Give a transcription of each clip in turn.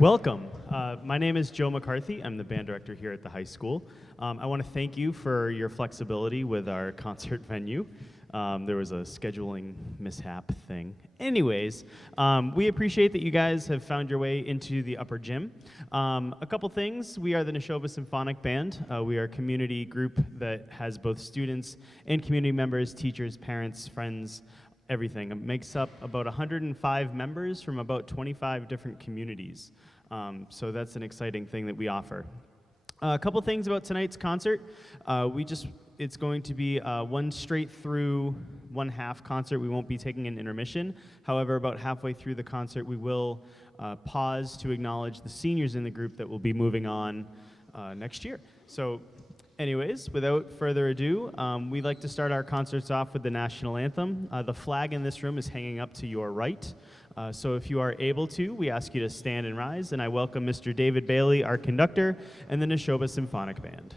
Welcome. My name is Joe McCarthy. I'm the band director here at the high school. I want to thank you for your flexibility with our concert venue. There was a scheduling mishap thing. Anyways, we appreciate that you guys have found your way into the upper gym. A couple things. We are the Nashoba Symphonic Band. We are a community group that has both students and community members, teachers, parents, friends, everything. It makes up about 105 members from about 25 different communities. So that's an exciting thing that we offer. A couple things about tonight's concert. It's going to be one straight through 1/2 concert. We won't be taking an intermission. However, about halfway through the concert, we will pause to acknowledge the seniors in the group that will be moving on next year. So anyways, without further ado, we'd like to start our concerts off with the national anthem. The flag in this room is hanging up to your right. So if you are able to, we ask you to stand and rise, and I welcome Mr. David Bailey, our conductor, and the Nashoba Symphonic Band.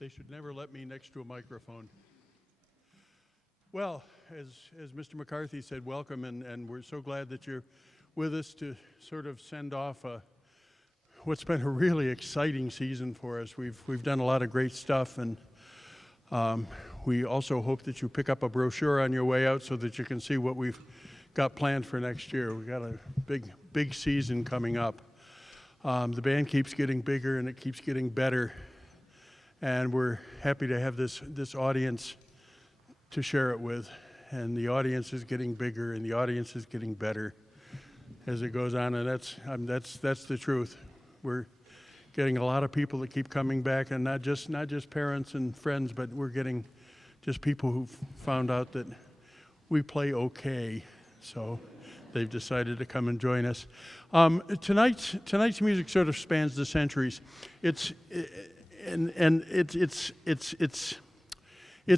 They should never let me next to a microphone. Well, as Mr. McCarthy said, welcome, and we're so glad that you're with us to sort of send off what's been a really exciting season for us. We've done a lot of great stuff, and we also hope that you pick up a brochure on your way out so that you can see what we've got planned for next year. We've got a big season coming up. The band keeps getting bigger and it keeps getting better, and we're happy to have this audience to share it with. And the audience is getting bigger and the audience is getting better as it goes on, and that's the truth. We're getting a lot of people that keep coming back, and not just parents and friends, but we're getting just people who've found out that we play okay, so they've decided to come and join us. Tonight's music sort of spans the centuries. It's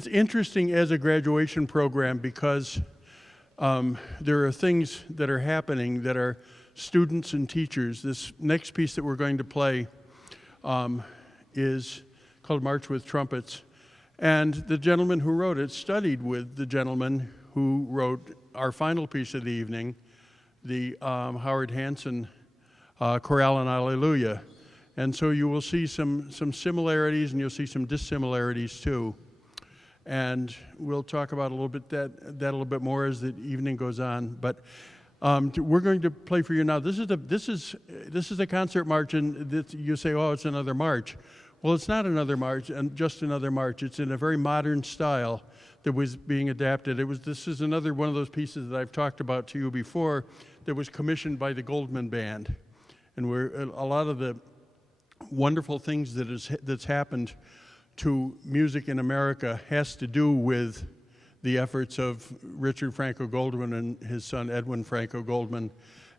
interesting as a graduation program because there are things that are happening that are students and teachers. This next piece that we're going to play is called March with Trumpets. And the gentleman who wrote it studied with the gentleman who wrote our final piece of the evening, the Howard Hanson Chorale and Alleluia. And so you will see some similarities and you'll see some dissimilarities too. And we'll talk about that a little bit more as the evening goes on. But we're going to play for you now. This is a concert march, and you say, "Oh, it's another march." Well, it's not another march, and just another march. It's in a very modern style that was being adapted. This is another one of those pieces that I've talked about to you before that was commissioned by the Goldman Band, and a lot of the wonderful things that's happened to music in America has to do with the efforts of Richard Franco Goldman and his son Edwin Franco Goldman,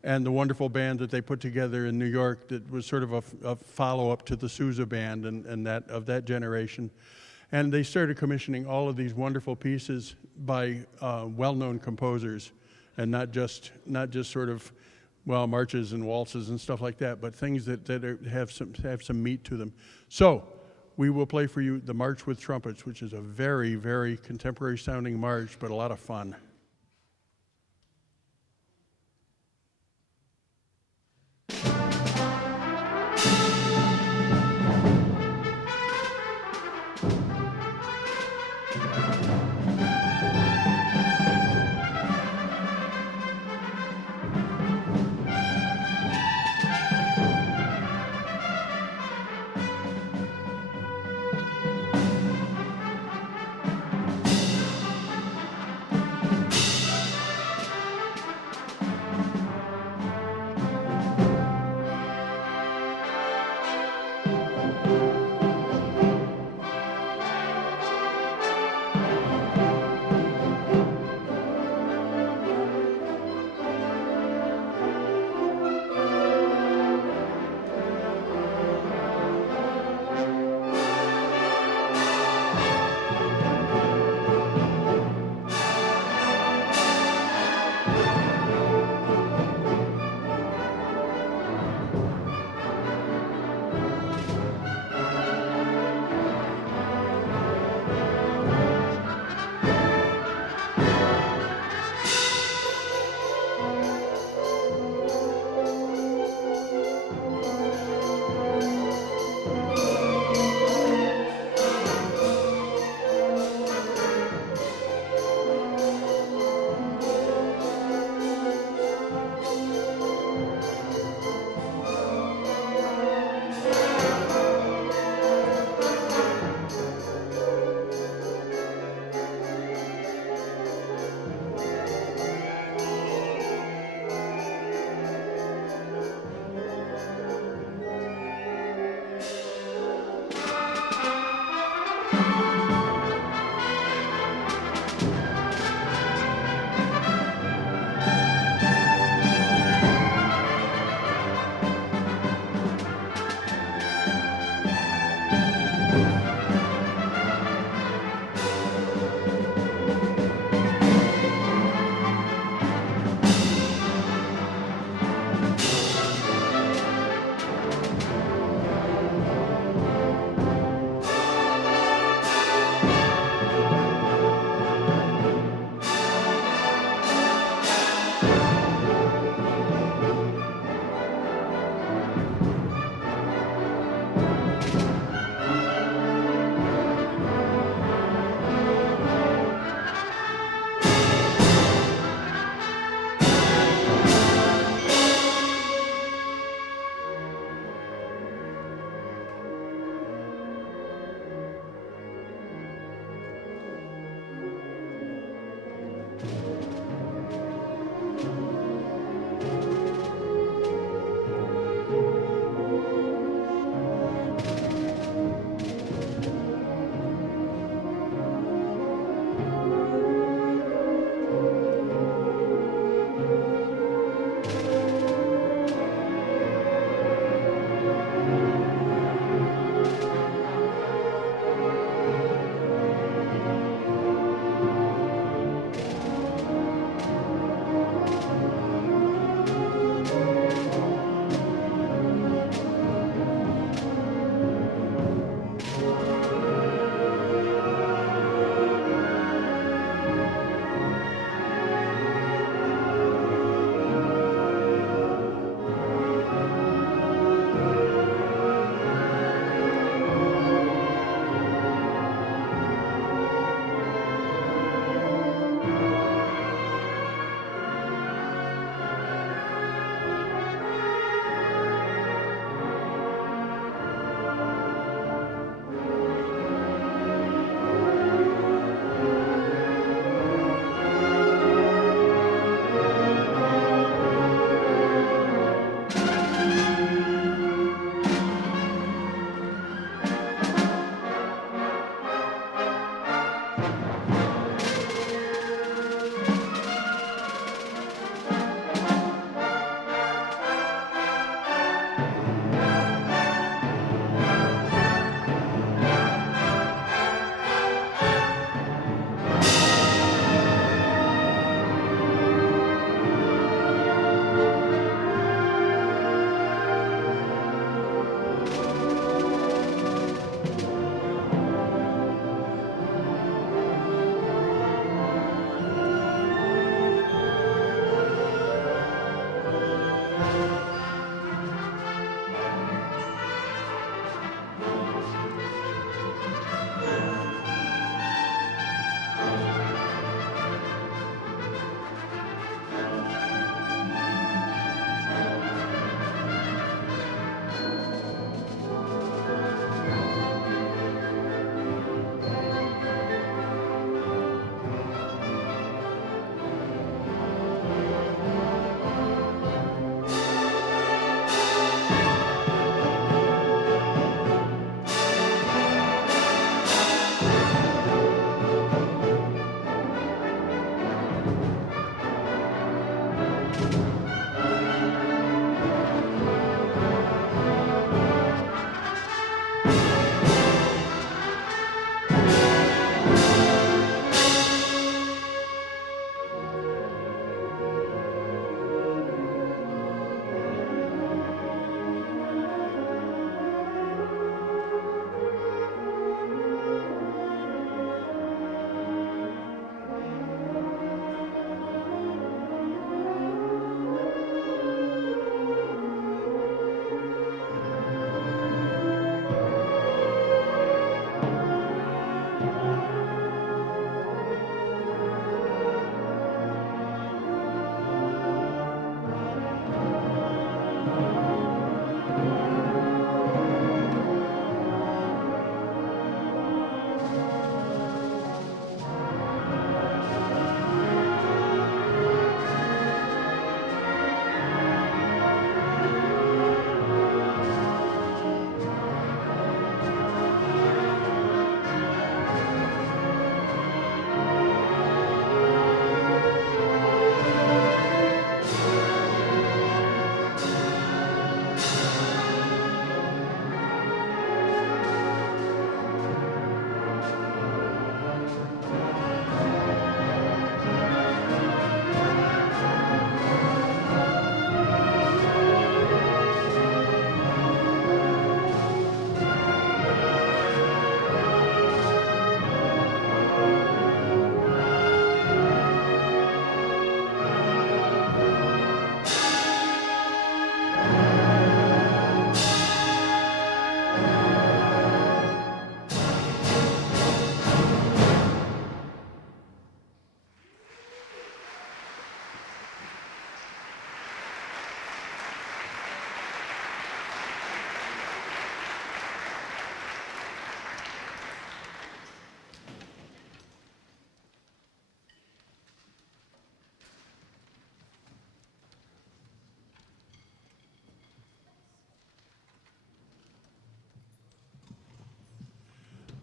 and the wonderful band that they put together in New York that was sort of a follow-up to the Sousa Band and that of that generation. And they started commissioning all of these wonderful pieces by well-known composers, and not just sort of marches and waltzes and stuff like that, but things that have some meat to them. So we will play for you the March with Trumpets, which is a very, very contemporary sounding march, but a lot of fun.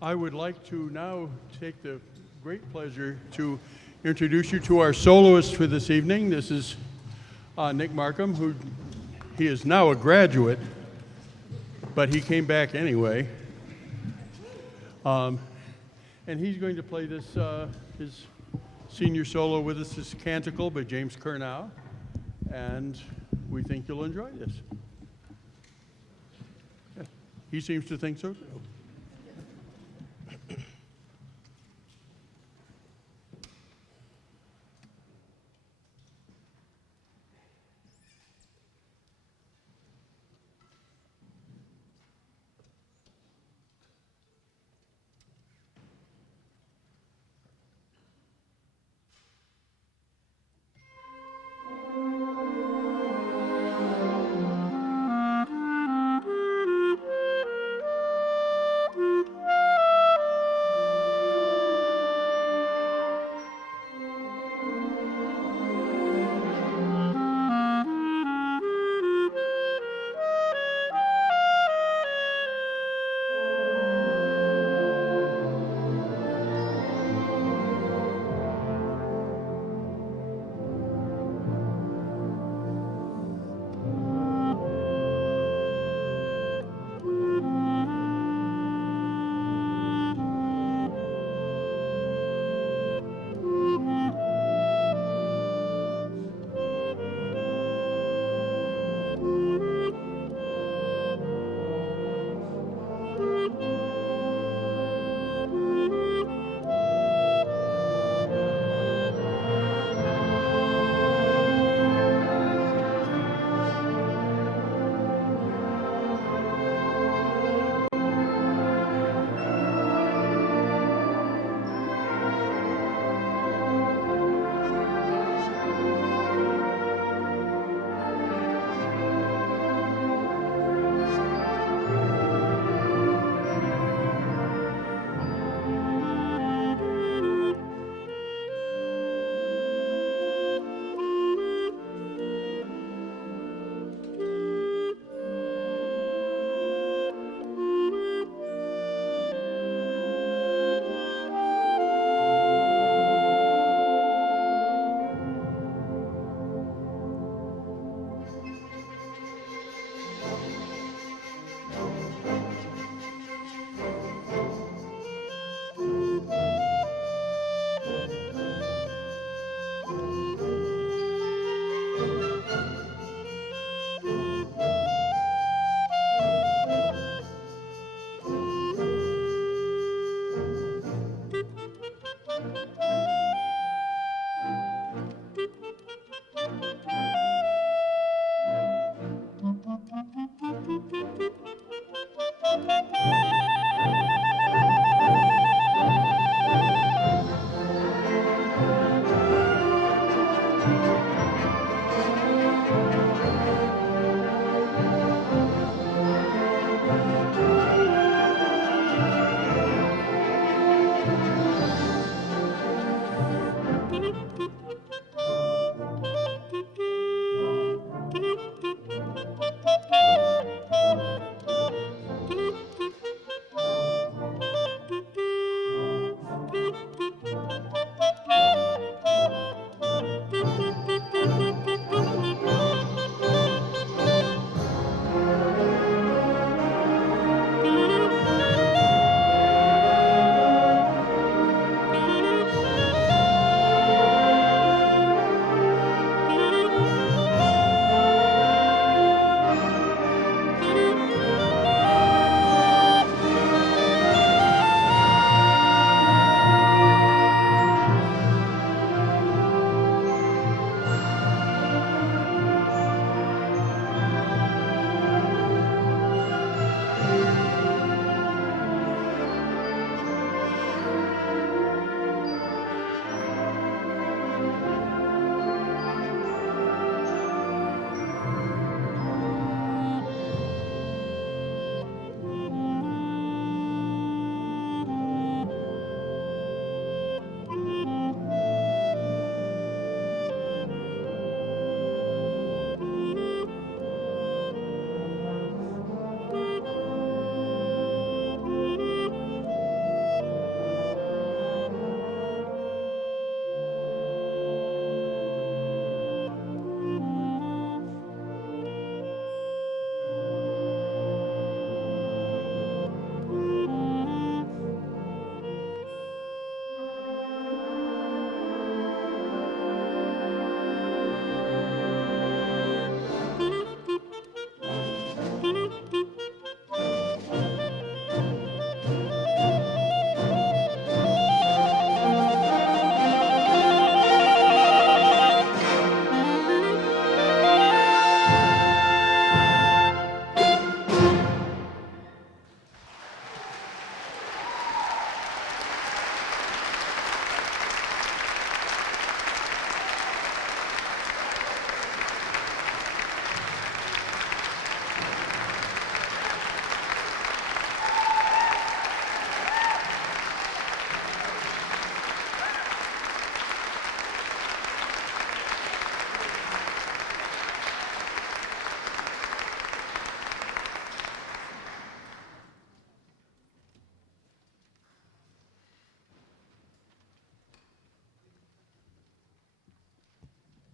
I would like to now take the great pleasure to introduce you to our soloist for this evening. This is Nick Markham, who he is now a graduate, but he came back anyway. And he's going to play this, his senior solo with us, this Canticle by James Curnow, and we think you'll enjoy this. Yeah, he seems to think so too.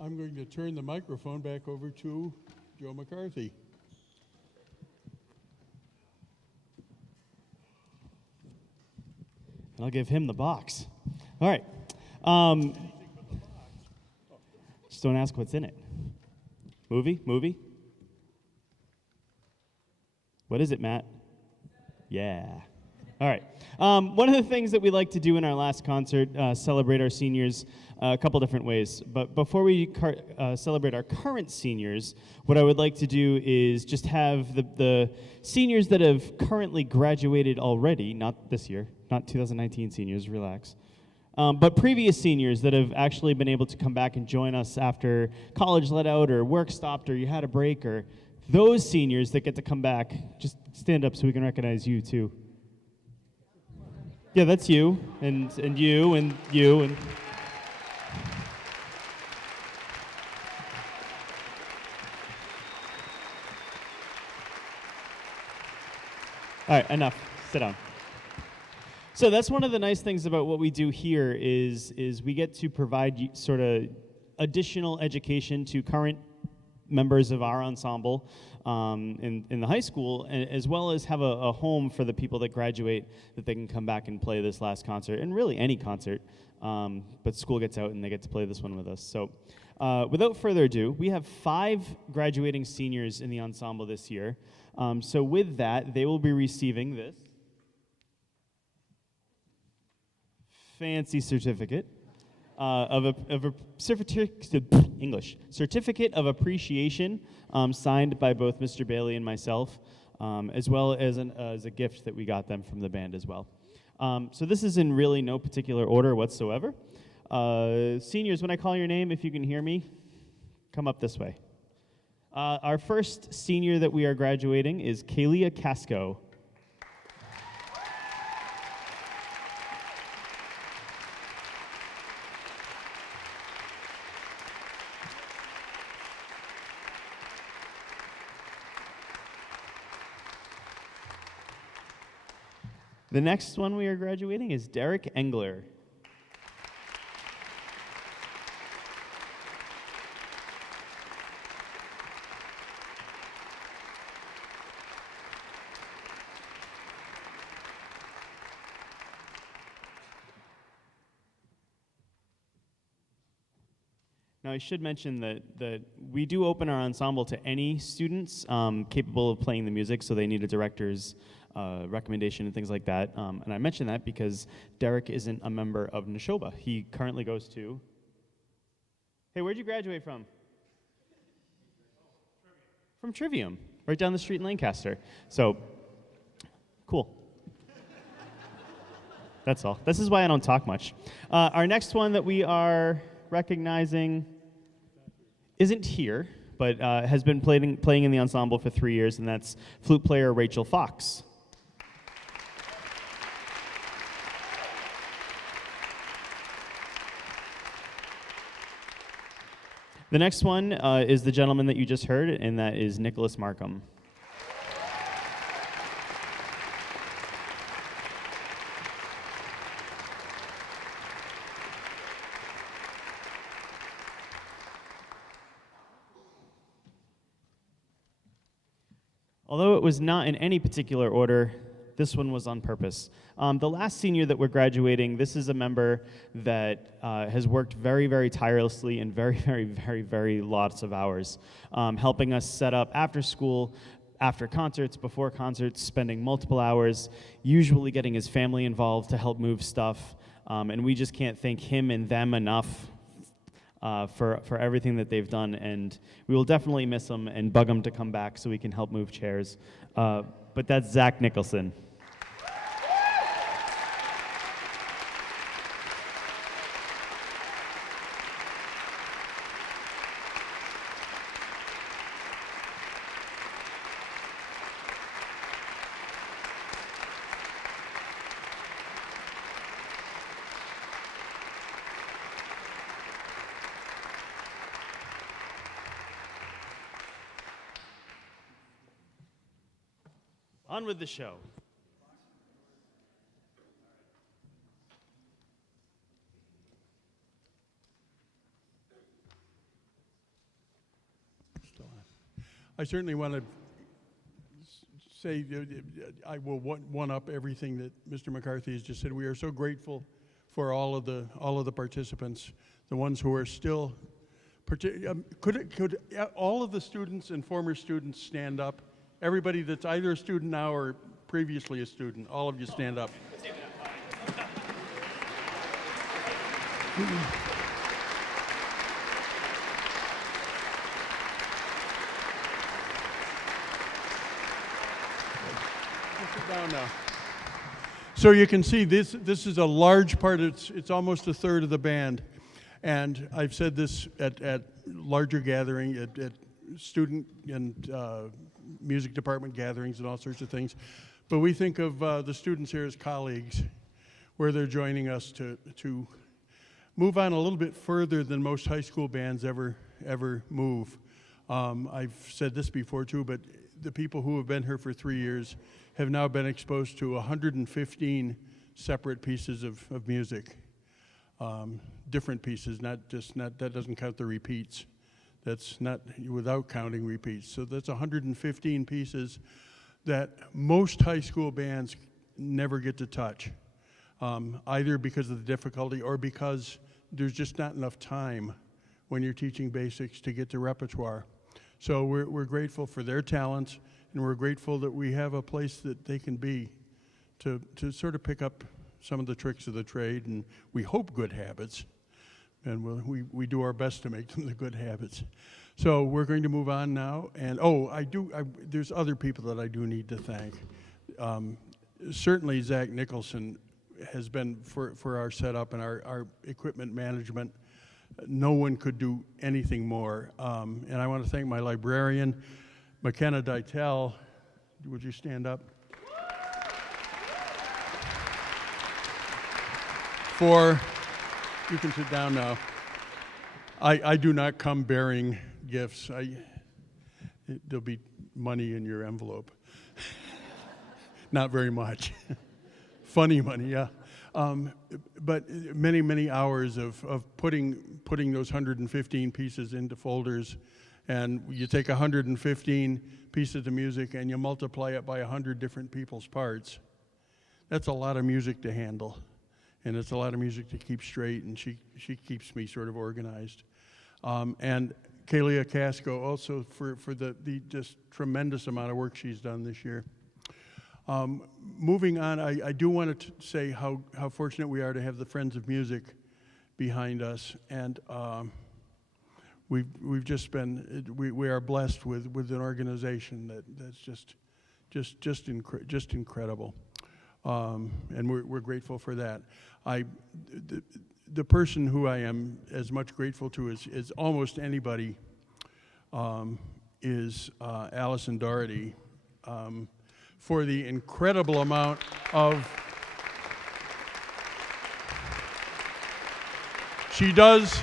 I'm going to turn the microphone back over to Joe McCarthy. And I'll give him the box. All right. Just don't ask what's in it. Movie? What is it, Matt? Yeah. All right. One of the things that we like to do in our last concert, celebrate our seniors a couple different ways. But before we celebrate our current seniors, what I would like to do is just have the seniors that have currently graduated already, not this year, not 2019 seniors, relax, but previous seniors that have actually been able to come back and join us after college let out or work stopped or you had a break, or those seniors that get to come back, just stand up so we can recognize you too. Yeah, that's you, and you, and you, and... All right, enough. Sit down. So that's one of the nice things about what we do here is we get to provide sort of additional education to current members of our ensemble in the high school, as well as have a home for the people that graduate that they can come back and play this last concert, and really any concert, but school gets out and they get to play this one with us. So without further ado, we have 5 graduating seniors in the ensemble this year. So with that, they will be receiving this fancy certificate of a certificate of appreciation signed by both Mr. Bailey and myself, as well as a gift that we got them from the band as well. So this is in really no particular order whatsoever. Seniors, when I call your name, if you can hear me, come up this way. Our first senior that we are graduating is Kalia Casco. The next one we are graduating is Derek Engler. Now, I should mention that we do open our ensemble to any students capable of playing the music, so they need a director's recommendation and things like that. And I mention that because Derek isn't a member of Nashoba. He currently goes to... Hey, where'd you graduate from? From Trivium, right down the street in Lancaster. So, cool. That's all. This is why I don't talk much. Our next one that we are recognizing isn't here, but has been playing in the ensemble for 3 years, and that's flute player Rachel Fox. The next one is the gentleman that you just heard, and that is Nicholas Markham. Although it was not in any particular order, this one was on purpose. The last senior that we're graduating, this is a member that has worked very, very tirelessly and very, very, very, very lots of hours, helping us set up after school, after concerts, before concerts, spending multiple hours, usually getting his family involved to help move stuff, and we just can't thank him and them enough for everything that they've done, and we will definitely miss them and bug them to come back so we can help move chairs. But that's Zach Nicholson. On with the show. I certainly want to say I will one up everything that Mr. McCarthy has just said. We are so grateful for all of the participants, the ones who are still. Could all of the students and former students stand up? Everybody that's either a student now or previously a student, all of you stand up. Sit down now. So you can see this is a large part. It's almost a third of the band. And I've said this at larger gathering, at student and music department gatherings and all sorts of things. But we think of the students here as colleagues, where they're joining us to move on a little bit further than most high school bands ever move. I've said this before too, but the people who have been here for 3 years have now been exposed to 115 separate pieces of music. Different pieces, that doesn't count the repeats. That's not without counting repeats. So that's 115 pieces that most high school bands never get to touch, either because of the difficulty or because there's just not enough time when you're teaching basics to get to repertoire. So we're grateful for their talents, and we're grateful that we have a place that they can be to sort of pick up some of the tricks of the trade, and we hope good habits, and we do our best to make them the good habits. So we're going to move on now, and there's other people that I do need to thank. Certainly Zach Nicholson has been for our setup and our equipment management. No one could do anything more, and I want to thank my librarian, McKenna Deitel. Would you stand up? You can sit down now. I do not come bearing gifts. There'll be money in your envelope. Not very much. Funny money, yeah. But many, many hours of putting those 115 pieces into folders, and you take 115 pieces of music and you multiply it by 100 different people's parts. That's a lot of music to handle. And it's a lot of music to keep straight, and she keeps me sort of organized. And Kalia Casco also for the just tremendous amount of work she's done this year. Moving on, I do want to say how fortunate we are to have the Friends of Music behind us, and we've just been we are blessed with an organization that's just incredible. And we're grateful for that. The person who I am as much grateful to as almost anybody is Allison Doherty for the incredible amount of. She does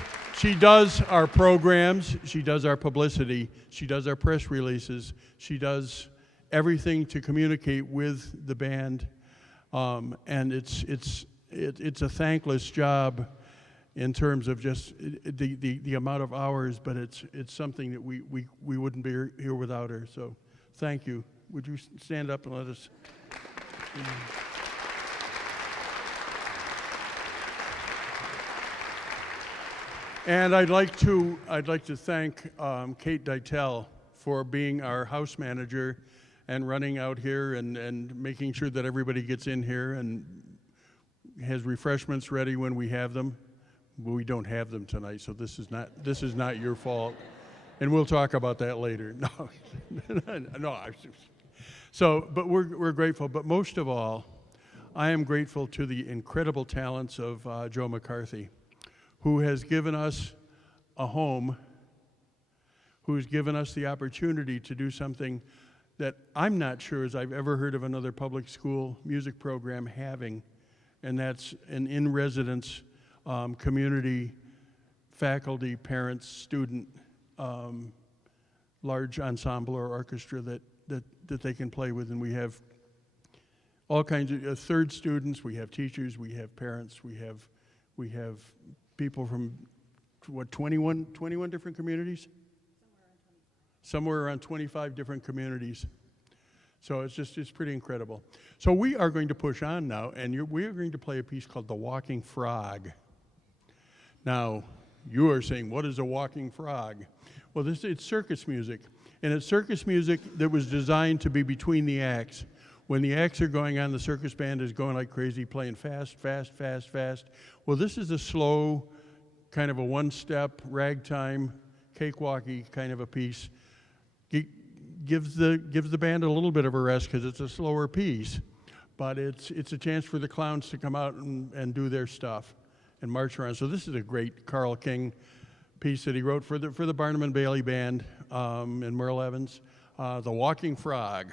our programs. She does our publicity. She does our press releases. She does everything to communicate with the band. And it's a thankless job in terms of just the amount of hours, but it's something that we wouldn't be here without her. So thank you. Would you stand up and let us? And I'd like to thank Kate Deitel for being our house manager and running out here and making sure that everybody gets in here and has refreshments ready when we have them. Well, we don't have them tonight, so this is not your fault, and we'll talk about that later. No, no. So, but we're grateful. But most of all, I am grateful to the incredible talents of Joe McCarthy, who has given us a home, who's given us the opportunity to do something that I'm not sure as I've ever heard of another public school music program having, and that's an in-residence community, faculty, parents, student, large ensemble or orchestra that they can play with. And we have all kinds of third students, we have teachers, we have parents, we have people from, 21 different communities? somewhere around 25 different communities. So it's pretty incredible. So we are going to push on now, and we are going to play a piece called The Walking Frog. Now, you are saying, what is a walking frog? Well, it's circus music, and it's circus music that was designed to be between the acts. When the acts are going on, the circus band is going like crazy, playing fast, fast, fast, fast. Well, this is a slow, kind of a one-step, ragtime, cakewalky kind of a piece. Gives the band a little bit of a rest because it's a slower piece, but it's a chance for the clowns to come out and do their stuff and march around. So this is a great Carl King piece that he wrote for the Barnum and Bailey Band and Merle Evans, The Walking Frog.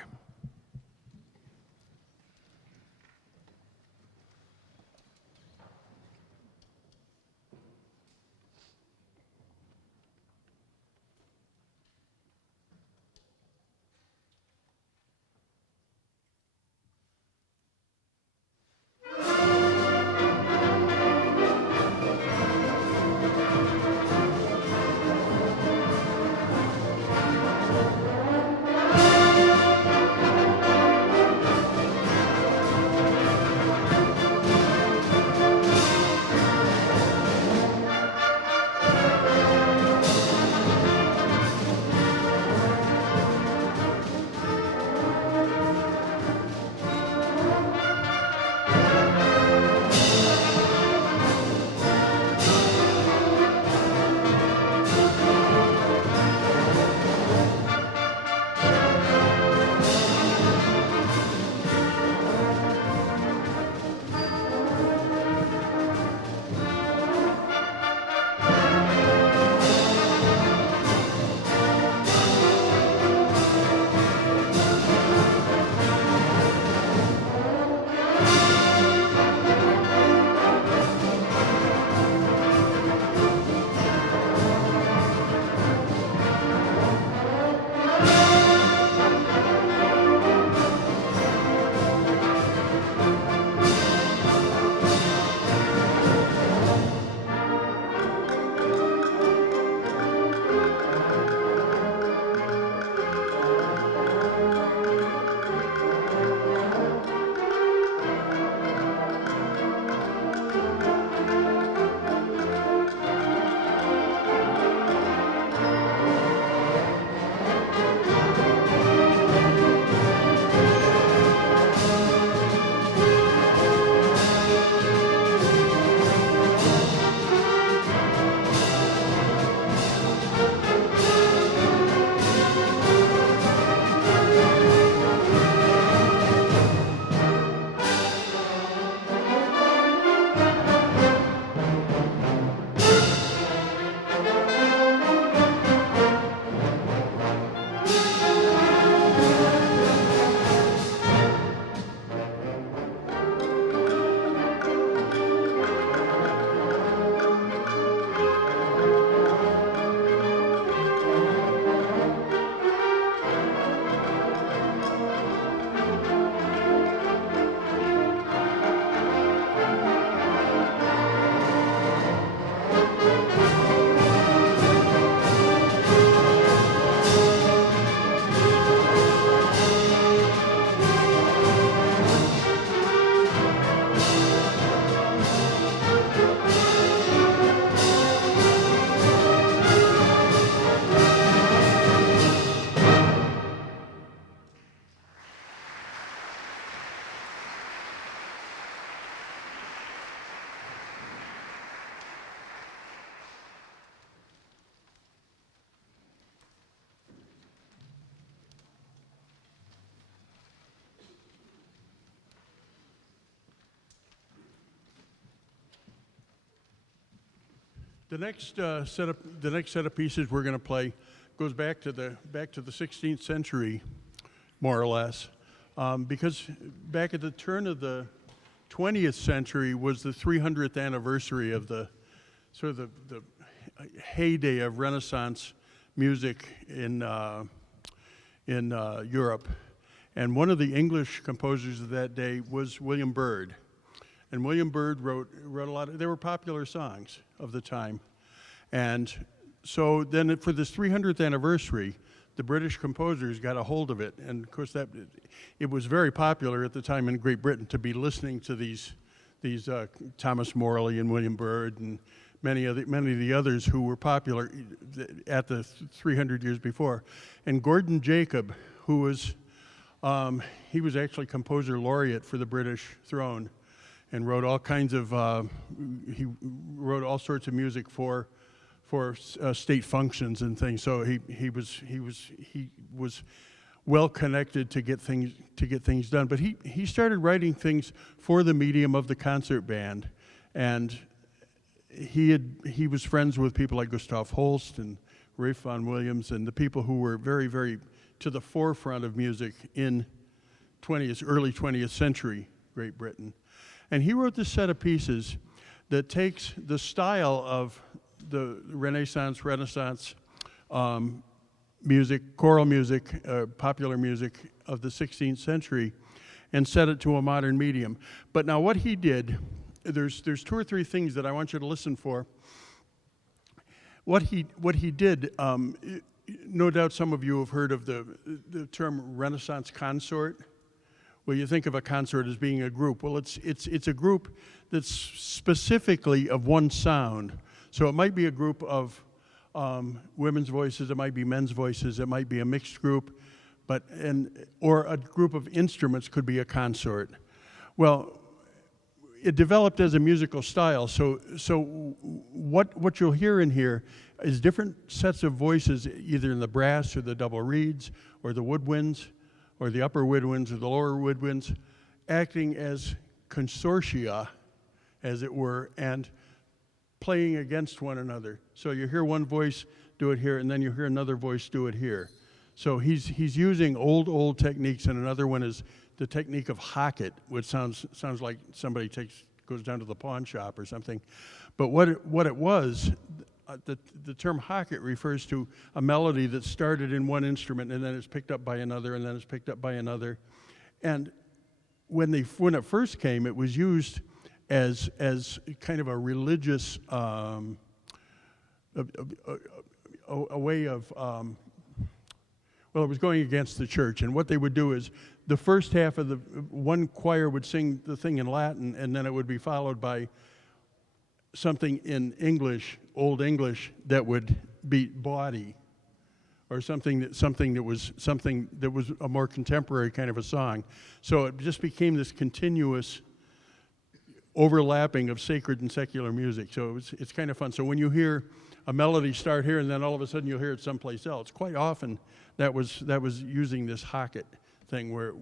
The next set of pieces we're going to play goes back to the 16th century, more or less, because back at the turn of the 20th century was the 300th anniversary of the sort of the heyday of Renaissance music in Europe, and one of the English composers of that day was William Byrd. And William Byrd wrote a lot of, they were popular songs of the time. And so then for this 300th anniversary, the British composers got a hold of it, and of course it was very popular at the time in Great Britain to be listening to these Thomas Morley and William Byrd and many of the others who were popular at the 300 years before. And Gordon Jacob, who was he was actually composer laureate for the British throne, and wrote all kinds of he wrote all sorts of music for state functions and things. So he was well connected to get things done. But he started writing things for the medium of the concert band, and he was friends with people like Gustav Holst and Ralph Vaughan Williams and the people who were very, very to the forefront of music in early 20th century Great Britain. And he wrote this set of pieces that takes the style of the Renaissance music, choral music, popular music of the 16th century, and set it to a modern medium. But now what he did, there's two or three things that I want you to listen for. What he did, no doubt some of you have heard of the term Renaissance consort. Well, you think of a consort as being a group. Well, it's a group that's specifically of one sound. So it might be a group of women's voices, it might be men's voices, it might be a mixed group, or a group of instruments could be a consort. Well, it developed as a musical style. So what you'll hear in here is different sets of voices, either in the brass or the double reeds or the woodwinds or the upper woodwinds or the lower woodwinds, acting as consortia, as it were, and playing against one another. So you hear one voice do it here, and then you hear another voice do it here. So he's using old techniques, and another one is the technique of hocket, which sounds like somebody goes down to the pawn shop or something. But what it was, the term hocket refers to a melody that started in one instrument and then is picked up by another and then is picked up by another. And when it first came, it was used as kind of a religious a way of well, it was going against the church. And what they would do is the first half of one choir would sing the thing in Latin, and then it would be followed by something in English, Old English, that would beat bawdy, or something that was a more contemporary kind of a song. So it just became this continuous overlapping of sacred and secular music. So it's kind of fun. So when you hear a melody start here and then all of a sudden you'll hear it someplace else, quite often that was using this hocket thing where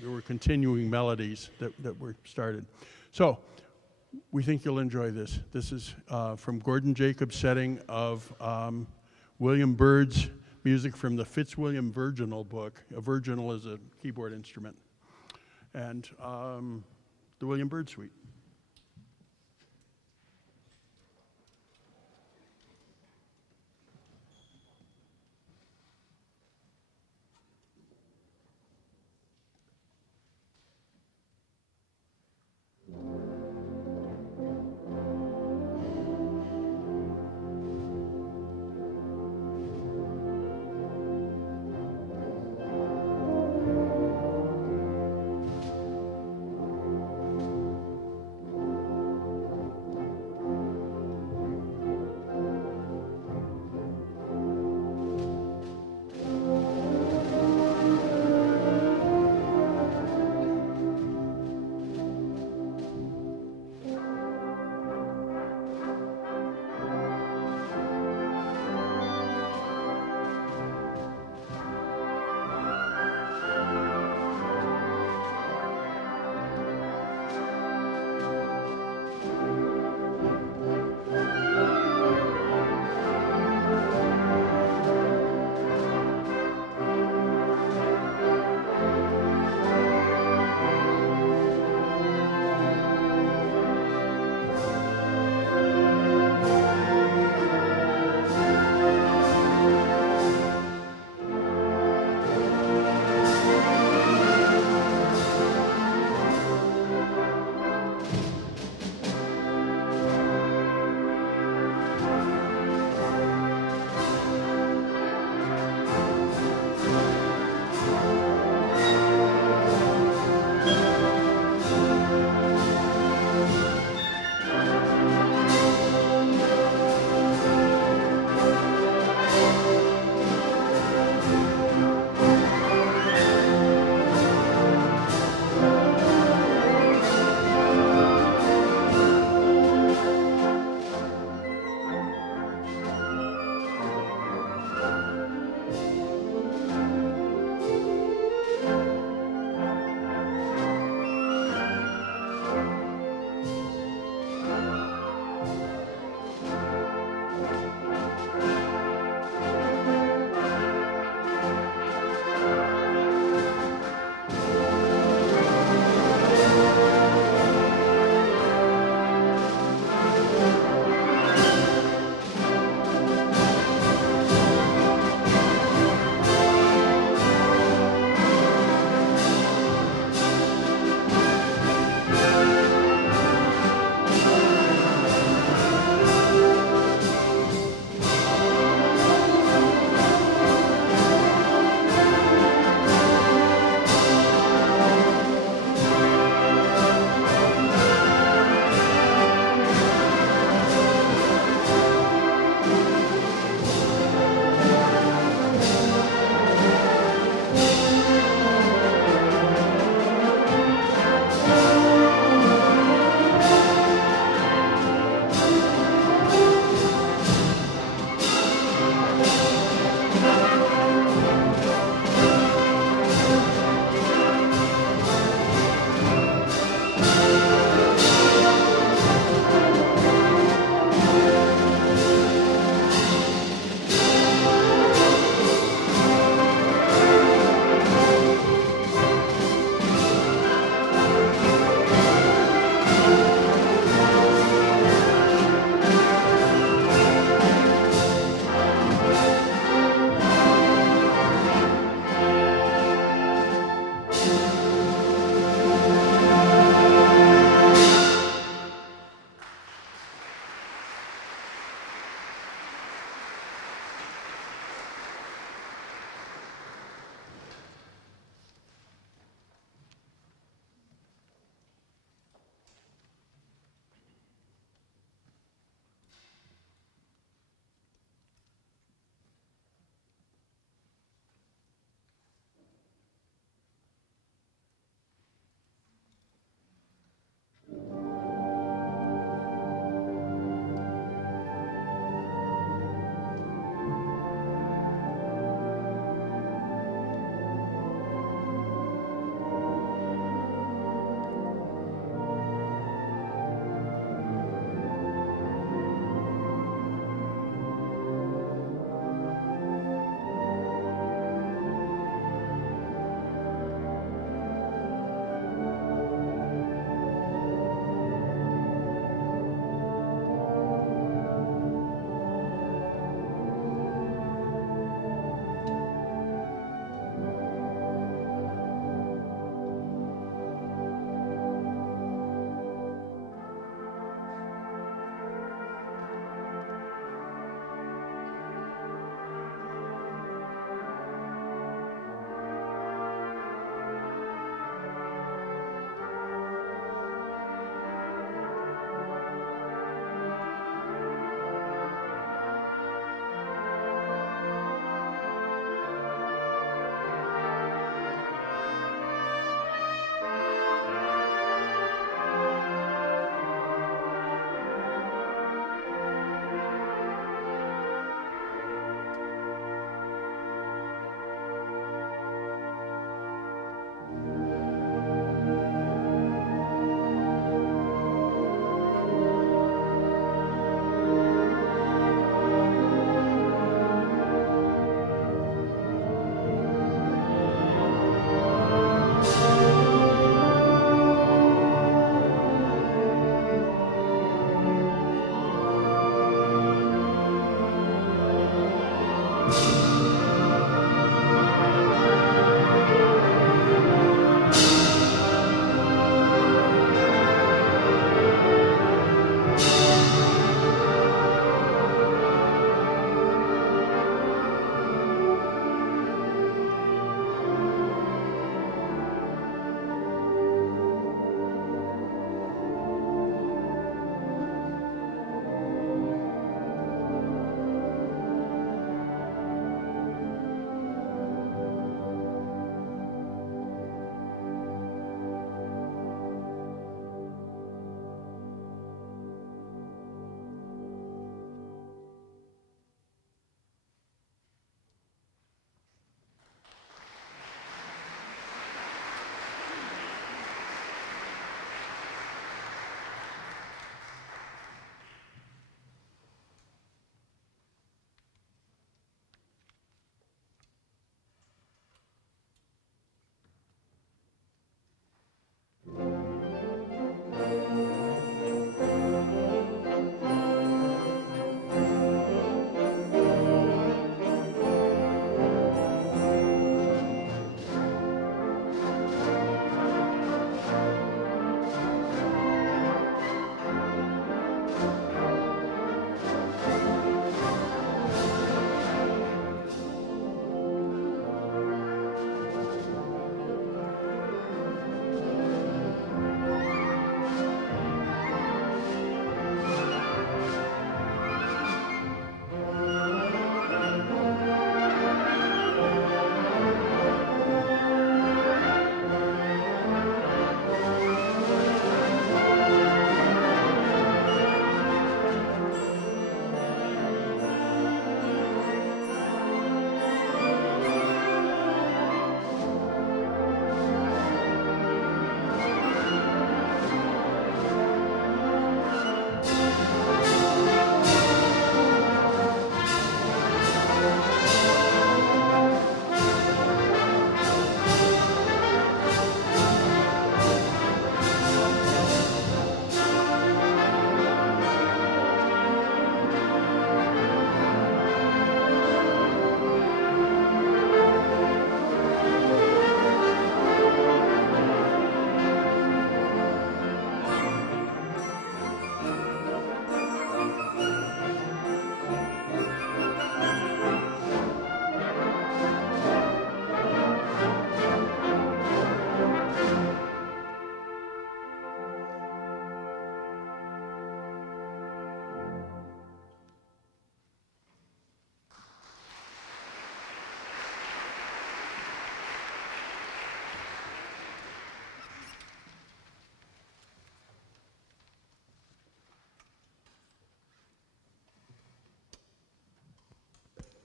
there were continuing melodies that were started. So we think you'll enjoy this. This is from Gordon Jacob's setting of William Byrd's music from the Fitzwilliam Virginal book. A virginal is a keyboard instrument. And the William Byrd Suite.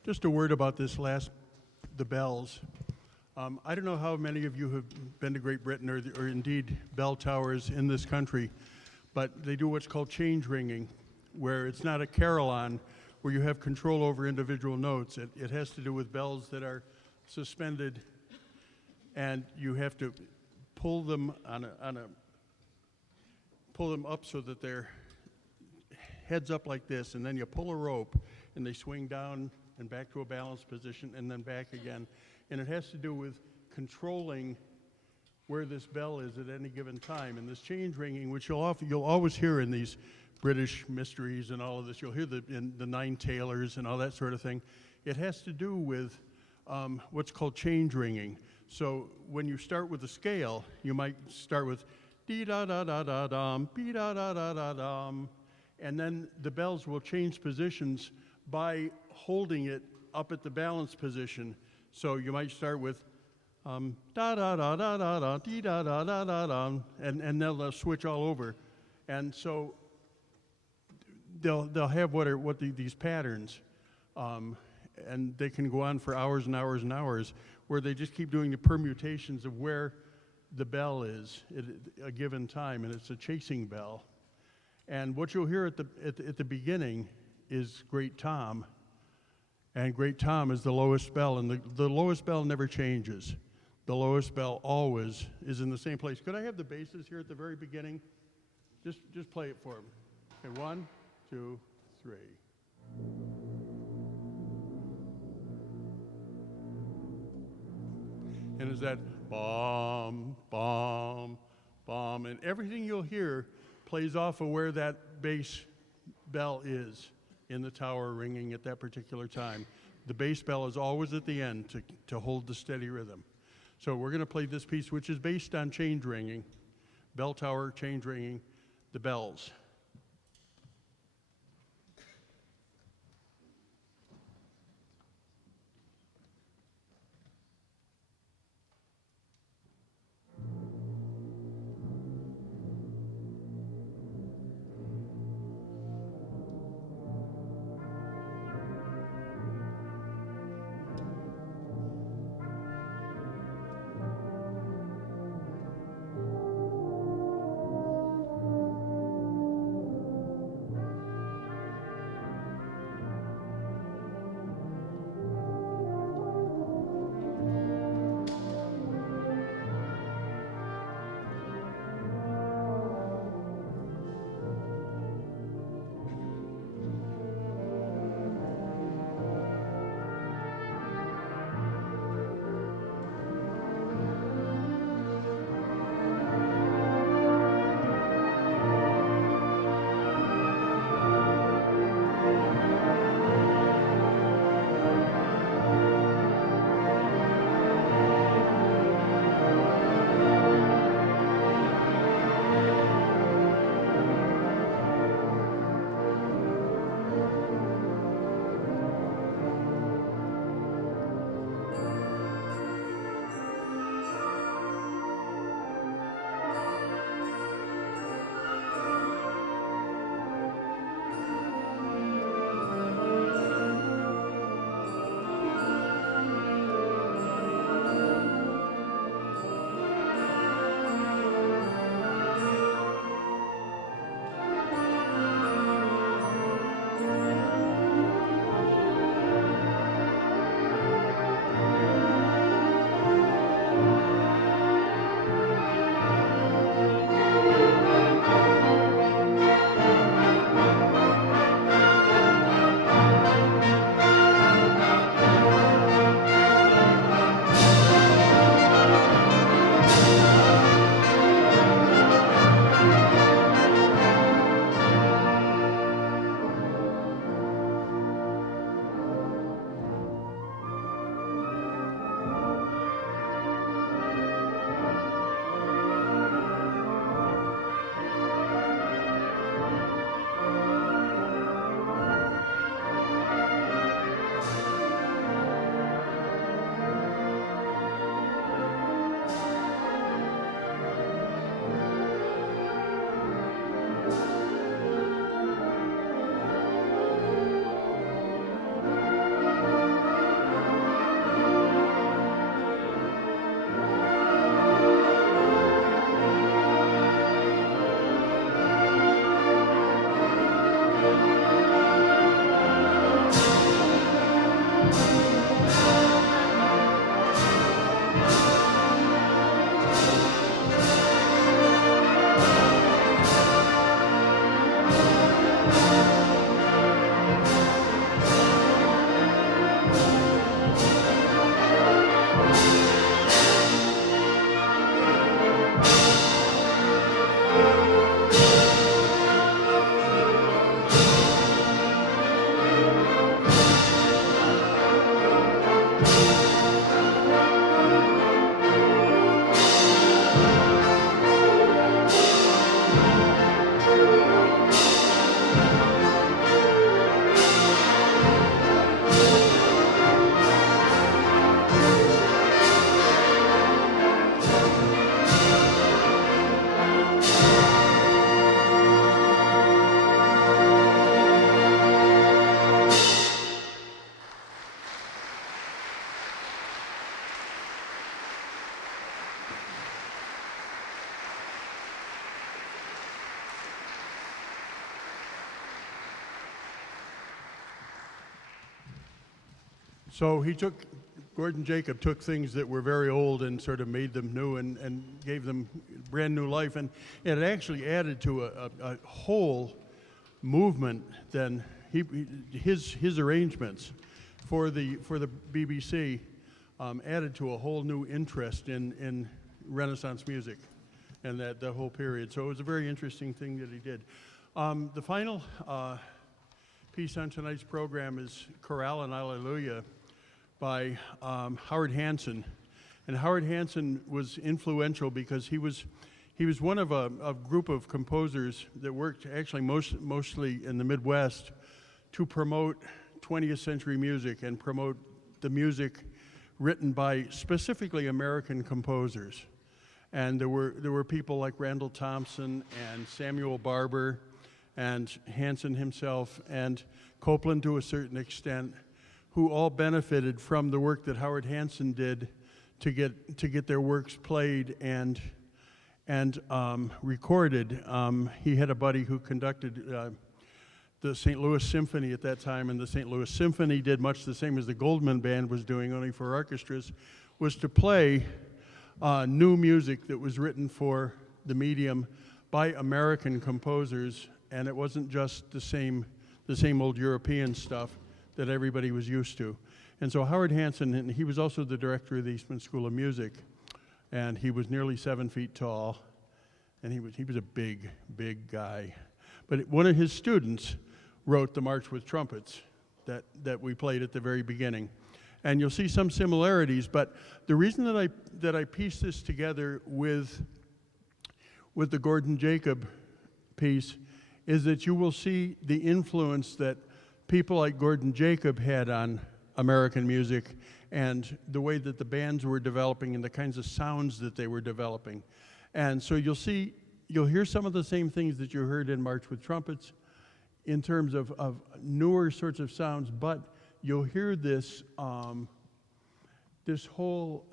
Just a word about this last, the bells. I don't know how many of you have been to Great Britain or indeed bell towers in this country, but they do what's called change ringing, where it's not a carillon, where you have control over individual notes. It has to do with bells that are suspended, and you have to pull them pull them up so that they're heads up like this, and then you pull a rope, and they swing down and back to a balanced position, and then back again. And it has to do with controlling where this bell is at any given time. And this change ringing, which you'll always hear in these British mysteries and all of this, you'll hear in the Nine Tailors and all that sort of thing. It has to do with what's called change ringing. So when you start with a scale, you might start with dee da da da da dum, be da da da da dum, and then the bells will change positions by holding it up at the balanced position. So you might start with da da da da da da dee da da da da da, and they'll switch all over, and so they'll have these patterns, and they can go on for hours and hours and hours, where they just keep doing the permutations of where the bell is at a given time, and it's a chasing bell. And what you'll hear at the beginning is Great Tom. And Great Tom is the lowest bell, and the lowest bell never changes. The lowest bell always is in the same place. Could I have the basses here at the very beginning? Just play it for me. Okay, 1, 2, 3. And it's that bomb, bomb, bomb, and everything you'll hear plays off of where that bass bell is in the tower ringing at that particular time. The bass bell is always at the end to hold the steady rhythm. So we're going to play this piece, which is based on change ringing, bell tower, change ringing, the bells. So Gordon Jacob took things that were very old and sort of made them new and gave them brand new life. And it actually added to a whole movement then, his arrangements for the BBC added to a whole new interest in Renaissance music and that whole period. So it was a very interesting thing that he did. The final piece on tonight's program is Chorale and Alleluia by Howard Hanson. And Howard Hanson was influential because he was one of a group of composers that worked actually mostly in the Midwest to promote 20th century music and promote the music written by specifically American composers. And there were people like Randall Thompson and Samuel Barber and Hanson himself and Copeland to a certain extent, who all benefited from the work that Howard Hanson did to get their works played and recorded. He had a buddy who conducted the St. Louis Symphony at that time, and the St. Louis Symphony did much the same as the Goldman Band was doing, only for orchestras, was to play new music that was written for the medium by American composers, and it wasn't just the same old European stuff that everybody was used to. And so Howard Hanson, and he was also the director of the Eastman School of Music, and he was nearly 7 feet tall, and he was a big guy. But one of his students wrote the March with Trumpets that we played at the very beginning. And you'll see some similarities, but the reason that I pieced this together with the Gordon Jacob piece is that you will see the influence that people like Gordon Jacob had on American music and the way that the bands were developing and the kinds of sounds that they were developing. And so you'll hear some of the same things that you heard in March with Trumpets in terms of newer sorts of sounds, but you'll hear this this whole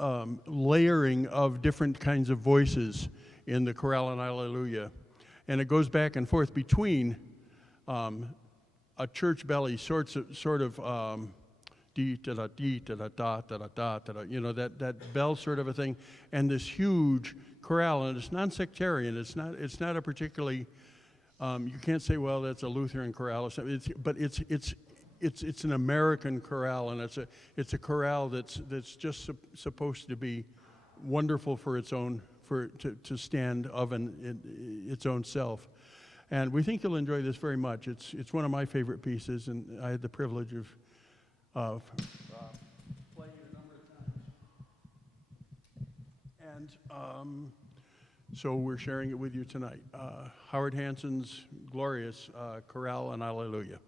layering of different kinds of voices in the Chorale and Alleluia. And it goes back and forth between a church belly sort of dee da da dee da da da da da da, you know, that bell sort of a thing, and this huge chorale, and it's non-sectarian. It's not a particularly you can't say, well, that's a Lutheran chorale or something. But it's an American chorale, and it's a chorale that's just supposed to be wonderful for its own to stand of its own self. And we think you'll enjoy this very much. It's one of my favorite pieces, and I had the privilege of playing it a number of times. And so we're sharing it with you tonight. Howard Hanson's glorious Chorale and Alleluia.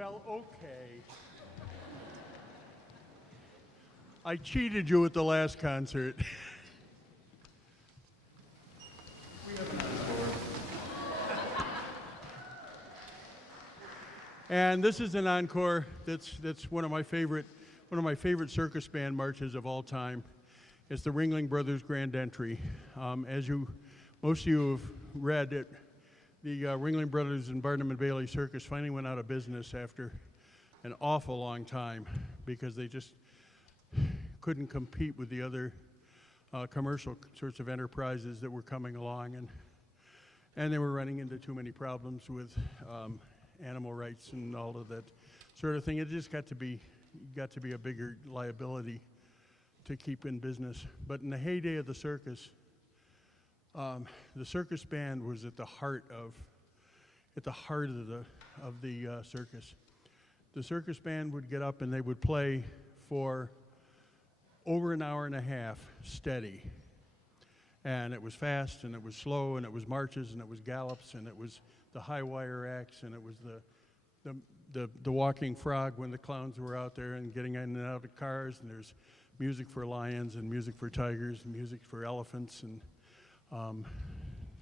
Well, okay. I cheated you at the last concert. And this is an encore that's one of my favorite circus band marches of all time. It's the Ringling Brothers Grand Entry. As most of you have read it, the Ringling Brothers and Barnum and Bailey Circus finally went out of business after an awful long time because they just couldn't compete with the other commercial sorts of enterprises that were coming along, and they were running into too many problems with animal rights and all of that sort of thing. It just got to be a bigger liability to keep in business. But in the heyday of the circus band was at the heart of the circus. The circus band would get up and they would play for over an hour and a half steady. And it was fast and it was slow and it was marches and it was gallops and it was the high wire acts and it was the walking frog when the clowns were out there and getting in and out of cars, and there's music for lions and music for tigers and music for elephants, and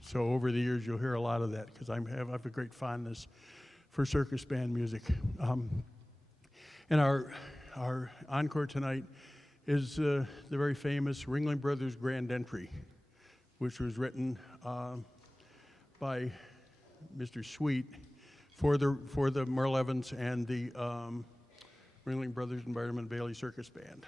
so over the years you'll hear a lot of that because I have a great fondness for circus band music. And our encore tonight is the very famous Ringling Brothers Grand Entry, which was written by Mr. Sweet for the Merle Evans and the Ringling Brothers and Barnum and Bailey Circus Band.